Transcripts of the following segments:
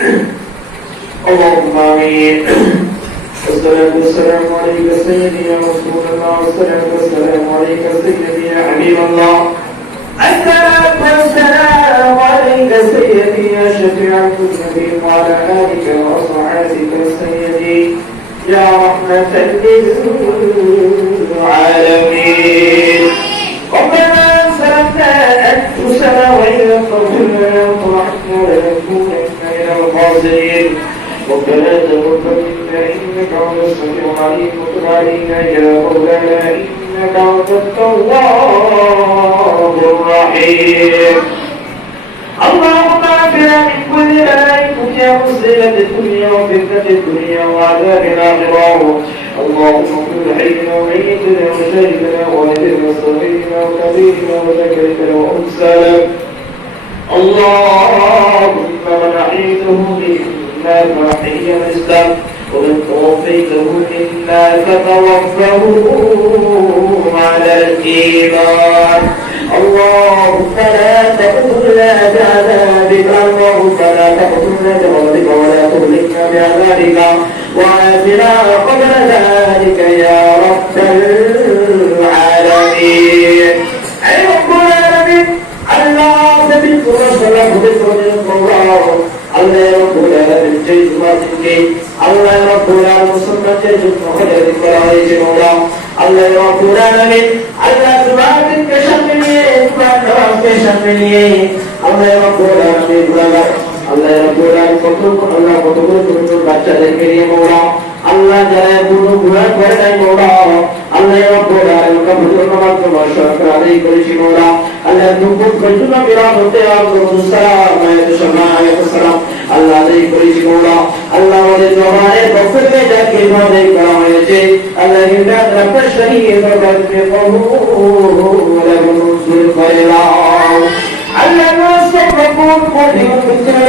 اللهم آمين. والصلاة والسلام عليك سيدي يا رسول الله، والصلاة والسلام عليك سيدي يا حبيب الله، الصلاة والسلام عليك سيدي يا شفيع المذنبين، وعلى آلك وصحابك سيدي يا رحمة للعالمين. ربنا ظلمنا أنفسنا وإن لم تغفر لنا وترحمنا لنكونن من الخاسرين. ربنا تقبل منا إنك أنت السميع العليم، وتب علينا يا مولانا إنك أنت التواب الرحيم. اللهم اغفر من كل بلاء يا مصيبة الدنيا وفتنة الدنيا وعذاب الآخرة. اللهم اغفر حينا وميتنا وشاهدنا وأهلنا وصغيرنا وكبيرنا وذكرنا وأنثانا. اللهم من أحييته منا فأحيي الإسلام، ومن توفيته منا فتوفه على الإيمان. اللهم لا تقتلنا بعذابك، اللهم لا تقتلنا بغضبك ولا تهلكنا بعذابك، وآتنا قبل ذلك يا رب العالمين. أي رب العالمين الله سبحانه وتعالى الله يا رب العالمين جيد ماتك الله يا رب العالمين سنة جيد مخرج القرآن مولا الله يا رب العالمين الله سبحانك كشمني سبحانك كشمني الله يا رب العالمين الله يا رب العالمين الله কতগুলো বাচ্চাদেরকে নিয়ে مولا আল্লাহ যারা কোনো গুনাহ করে নাই مولا আল্লাহ يا رب العالمين কবুল নামাজ শুকর আদায় করেছি مولا আল্লাহ দুপুর পর্যন্ত বিরামতে আল্লাহু সালাম আলাইহি সালাম আল্লাহ আদায় করেছি مولا আল্লাহ আমাদের জবানের পক্ষ থেকে যা কিছু আদায় করা হয়েছে আল্লাহ ইনশাআল্লাহ আপনার শরীয়ত বরকতে কবুল এবং মঞ্জুর করে নাও। আল্লাহ রাসূলুল্লাহ কোটিতে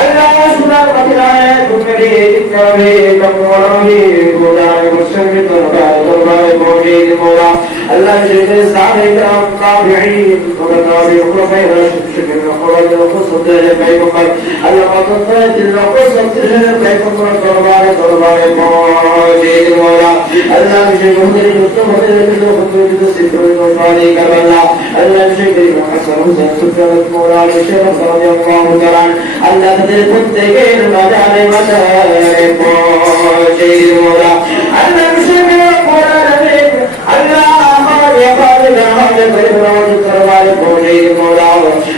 আল্লাহ সুনার মদিনায় তুমি করবে কবরে গোদারে মুসলিম দরবারে পৌঁছে মোরা আল্লাহ জিনে সাহেব کرام তাবিঈন ওলামায়ে খুলাফায়ে রাশিদিন ওলামায়ে মুসদ্দিদ পয়গম্বর আল্লাহ পাকের দিল মুসদ্দিদ পয়গম্বর দরবারে পৌঁছে মোরা আল্লাহ জিনে মুস্তফাদের দিল মুস্তফাদের সিদ্ধ ফারি কারবালা আল্লাহ জিনে হাসান হুসাইন সুফিয়ান মোরা শেখ রাদিয়াল্লাহু তাআলা আল্লাহ তাদের প্রত্যেকের মাজারে পৌঁছে মোরা আল্লাহ জিনে কোরআনে আল্লাহ يا خالق هذا الكون الدربار পৌঁছে মোরা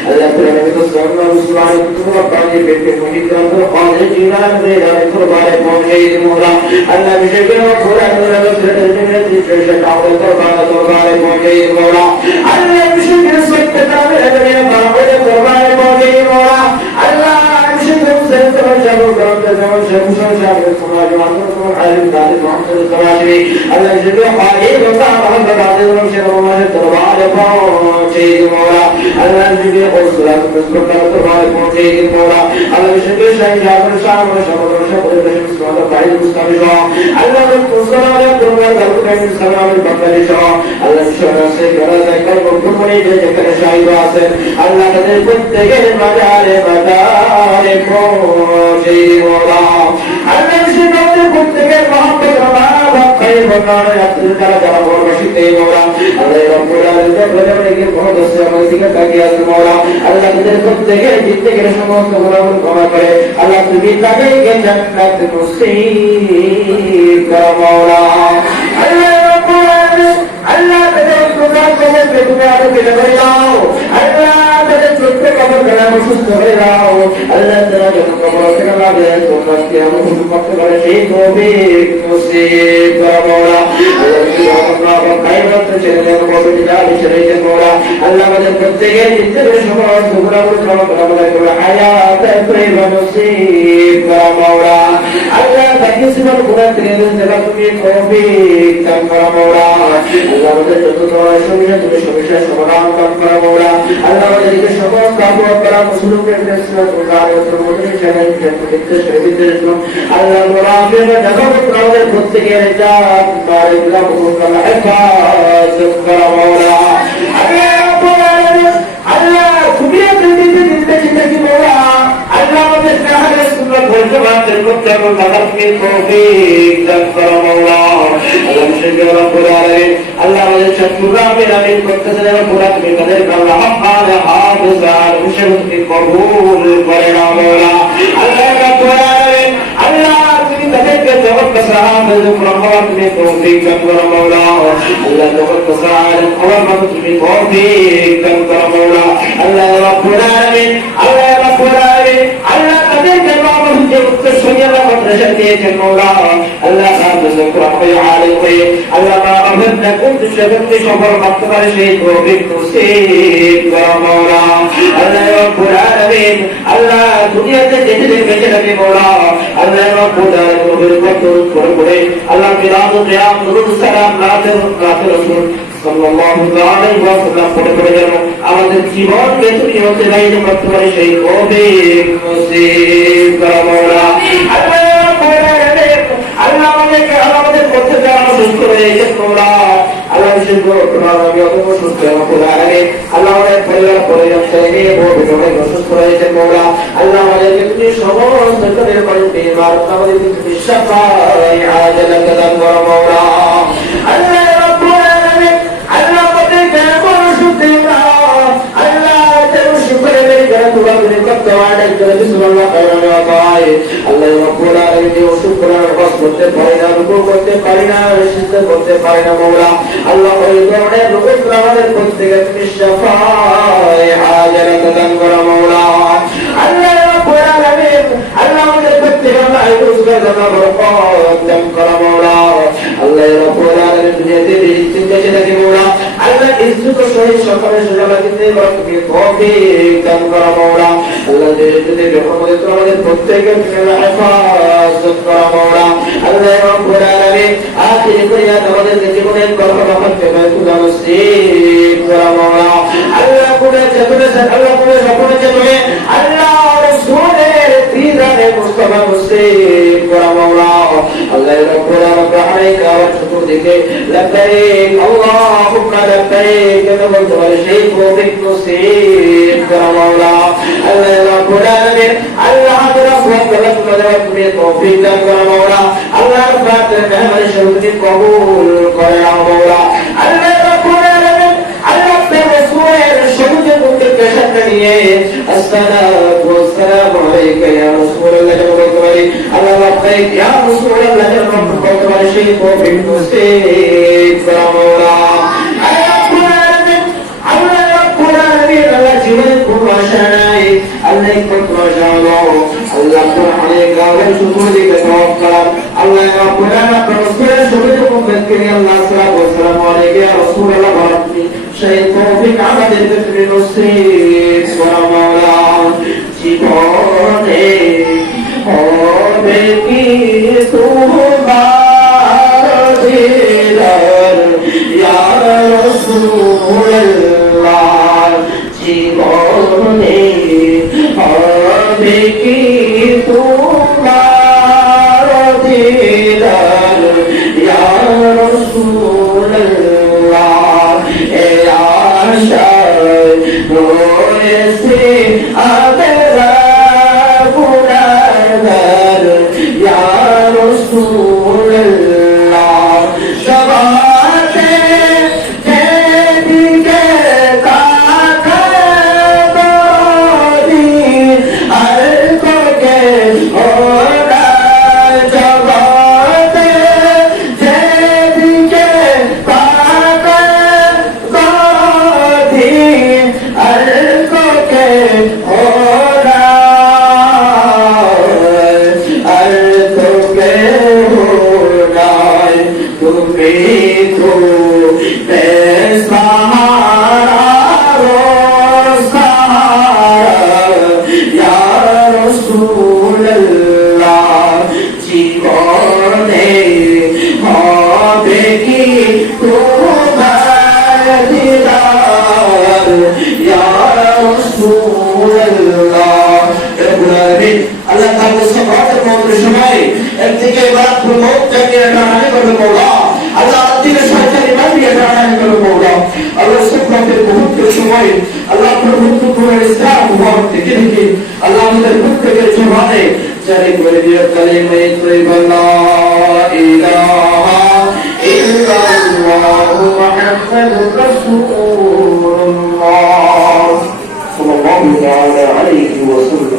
আল্লাহ প্রেমে তো সর্ব মুসলমান রব্বানি বেতে মুহিত খালিক জিলাল দেওয়ার দরবারে পৌঁছে মোরা আল্লাহ বিশেষ কোরআনের রসুলের জিকির কাওয়ার দরবারে পৌঁছে মোরা আল্লাহ বিশেষ সত্যতার দরবারে পৌঁছে মোরা আল্লাহ বিশেষ সত্যতার দরবারে আলিম দাদি মুহাম্মদ সরাসরি আল্লাহ বিশেষ খালিক মোহাম্মদ দরবারে পৌঁছে মোরা আল্লাহ জিবে ওসলাত মুস্তফা দরবারে পৌঁছে মোরা আল্লাহ বিশেষ শাহিদ শামর শামর শামর সুবহান ফাইল মুস্তাফা আল্লাহ মুসলাত দরবারে দরবারে সালাম বাকারি শাহ আল্লাহ শরসে গরাজা কর কুমনি যে যেখানে শাহিদ আছেন আল্লাহ তাদের প্রত্যেকের মাজারে পৌঁছে মোরা আল্লাহ বিশেষ প্রত্যেকের মহব্বত খাই বনারে আপনি যারা যারা বরবাসিতে মোরা আল্লাহ রব্বুল আলামিন প্রজাপতিকে বহুত আসমানের দিকে তাকিয়ে আছে মোরা আল্লাহ তাদের প্রত্যেকের জিন্দেগির সমস্ত গুনাহ ক্ষমা করে আল্লাহ তুমি তাদেরকে জান্নাত নসিব করো মোরা আল্লাহ রব্বুল আলামিন আল্লাহ তাদের প্রজাপতিকে তুমি আরো বেড়ে দাও আল্লাহ তাদের ছোট্ট কবর গলা সুস্থ করে দাও আল্লাহ তাদের কবর থেকে লাগে তোমরা কি আমি করতে পারে সেই তৌফিক নসিব করো মোরা আল্লাহ খায়রাত ছেড়ে কবর দিলাল ছেড়ে মোরা আল্লাহ আমাদের প্রত্যেকের জিন্দেগির সমস্ত গুনাহ ক্ষমা করে হায়াত তৈবা নসিব করো মোরা আল্লাহ তাকে জীবন গুনাহ থেকে যেটা তুমি তৌফিক দান করো মোরা আল্লাহ আমাদের যত সমস্যা তুমি সমস্যার সমাধান করো মোরা আল্লাহ আমাদেরকে সমস্ত আপদ করা মুসলিমদের কাছে প্রকার প্রমোদে জানাই দেখতে শহীদদের জন্য আল্লাহ মোরা আমাদের প্রত্যেকের জাত মারিলা মুকল্লা হেফাজত করো মোরা আল্লাহ রাব্বুল আলামিন আল্লাহ তুমি আমাদের দিতে মোরা আল্লাহ আমাদের আল্লাহ আমাদের শত্রুরা আমিন করতেছেন এবং পুরা তুমি তাদের আল্লাহ হাফাজ হাফিজ আর মুশরিককে কবুল করে নাও মাওলা আল্লাহ রাব্বুল আলামিন আল্লাহ তুমি তাদেরকে জগৎ সাহায্য করো তুমি তৌফিক দান করো মাওলা আল্লাহ জগৎ সাহায্য আমার মতো তুমি তৌফিক দান করো মাওলা আল্লাহ রাব্বুল আলামিন আল্লাহ রাব্বুল আলামিন আল্লাহ তাদেরকে আমাদের যে উত্তর সরিয়ালা মাদ্রাসা দিয়েছেন মাওলা আল্লাহ হাফেজ করো আলিম হয়ে আল্লাহ আমাদের কোন জগতে সফল করতে পারে সেই তৌফিক নসিব করো মাওলা আল্লাহ রাব্বুল আলামিন আল্লাহ দুনিয়াতে যেতে বেঁচে থাকে মাওলা আল্লাহ রাব্বুল আলামিন কবুল করে আল্লাহ কিরাম কিয়াম দুরুদ সালাম নাথের রাসূল সাল্লাল্লাহু আলাইহি ওয়াসাল্লাম পড়ে যেন আমাদের জীবনকে তুমি অতিবাহিত করতে পারে সেই তৌফিক নসিব করো মাওলা আল্লাহ রাব্বুল আলামিন আল্লাহ আমাদের করতে যারা সুস্থ হয়ে গেছে মাওলা আল্লাহ বিশেষ করে তোমার আমি অত সুস্থ রাব্বুল আলামিন আল্লাহ আমাদের পরিবার পরিজন নিয়ে বহু বিপদে সুস্থ হয়েছে মাওলা আল্লাহ আমাদেরকে তুমি সমস্ত করে করতে পারো আমাদের তুমি শাফাই আজালাত দান করো মাওলা আল্লাহ রাব্বুল আলামিন আল্লাহ আমাদেরকে বড় সুস্থ দাও আল্লাহ তুমি শুকরে মেরে যারা তোমার করে করতে পারে যারা বিসমিল্লাহ খায়রান ওয়া তাই আল্লাহ রাব্বুল আলামিন এই শুকরার কাজ করতে পারে না রুকু করতে পারে না সিজদা করতে পারে না মাওলা আল্লাহ ওই ধরনের রোগ আমাদের প্রত্যেককে তুমি শাফাই আজালাত দান করো মাওলা আল্লাহ রাব্বুল আলামিন আল্লাহ আমাদের প্রত্যেককে আল্লাহ রুজগার দান বরকত দান করো মাওলা আল্লাহ রাব্বুল আলামিন দুনিয়াতে চিন্তা থাকে মাওলা আল্লাহ ইজ্জত সহিত সকালে সকালে দিতে তুমি তৌফিক দান করো মাওলা আল্লাহ যদি আমাদের তোমাদের প্রত্যেককে তুমি হেফাজত করো মাওলা আল্লাহ রাব্বুল আলামিন আখির করিয়া আমাদের জীবনের বরকত পেয়ে নসিব করো মাওলা আল্লাহ কোনে যেতে আল্লাহ কোনে সপনে যেতে আল্লাহ রাসূলের দিদারে মুস্তাফা নসিব করো মাওলা আল্লাহ রাব্বুল আলামিন আর শুকর দিকে লব্বাইক আল্লাহুম্মা লব্বাইক কেন বলতে পারে সেই তৌফিক নসিব করো মাওলা আল্লাহ রাব্বুল আলামিন আল্লাহ রাব্বুল আলামিন তৌফিক দান করো মাওলা আল্লাহ পাকের মেহরবানি শুকরিয়া কবুল করে নাও মাওলা আল্লাহ রাব্বুল আলামিন আল্লাহ তাআলা রাসূলের সবুজ মুখকে সাথে নিয়ে আসসালাতু ওয়াসসালামু আলাইকা ইয়া রাসূলুল্লাহ বলতে পারি আল্লাহ লব্বাইক ইয়া রাসূলুল্লাহ বলতে পারি সেই তৌফিক নসিব করো মাওলা আল্লাহ রাব্বুল আলামিন আল্লাহ জীবনে কোনো আশা নাই আল্লাহ কোনো আশা নাও আল্লাহ কোরআনে গাওয়ার শুকর দিকে তাওয়াক্কাল আল্লাহ রাব্বুল আলামিন রাসূলের সবুজ মুখকে নিয়ে আল্লাহ সাল্লাল্লাহু আলাইহি ওয়াসাল্লাম আলাইহি ইয়া রাসূলুল্লাহ বলতে সেই তৌফিক আমাদেরকে তুমি নসিব করো মাওলা জীবনে হবে কি তোমার দিদার ইয়া রাসূলুল্লাহ জীবনে হবে কি তোমার দিদার ইয়া রাসূলুল্লাহ এ আশায় রয়েছে আদরা গুনাহগার ইয়া রাসূলুল্লাহ সবাতে যেদিকে তাকাবি আর কোকে ওরা জগতে যেদিকে তাকাবি আর কোকে ওরা আর তোকে ওরাই তুমি তো বেসহারা ইয়া রাসূলুল্লাহ জীবনে হবে কি তোমার দিদার ইয়া রাসূলুল্লাহ রব্বুল আলামিন আল্লাহ তাআলা সকালের মধ্যে সময় একদিকে বারাকুল মউতকে রানা করবে মাওলা আল্লাহ আদিকে শয়তানি মারিয়ে রানা করবে মাওলা আল্লাহ সকালের মুহূর্তের সময় আল্লাহ প্রভু পুরো ইসলাম মুবারক থেকে আল্লাহ আমাদের প্রত্যেকের জীবনে উচ্চারণ করে দিও কালিমা তৈয়বা লা ইলাহা ইল্লাল্লাহু মুহাম্মাদুর রাসূলুল্লাহ সাল্লাল্লাহু আলাইহি ওয়াসাল্লাম।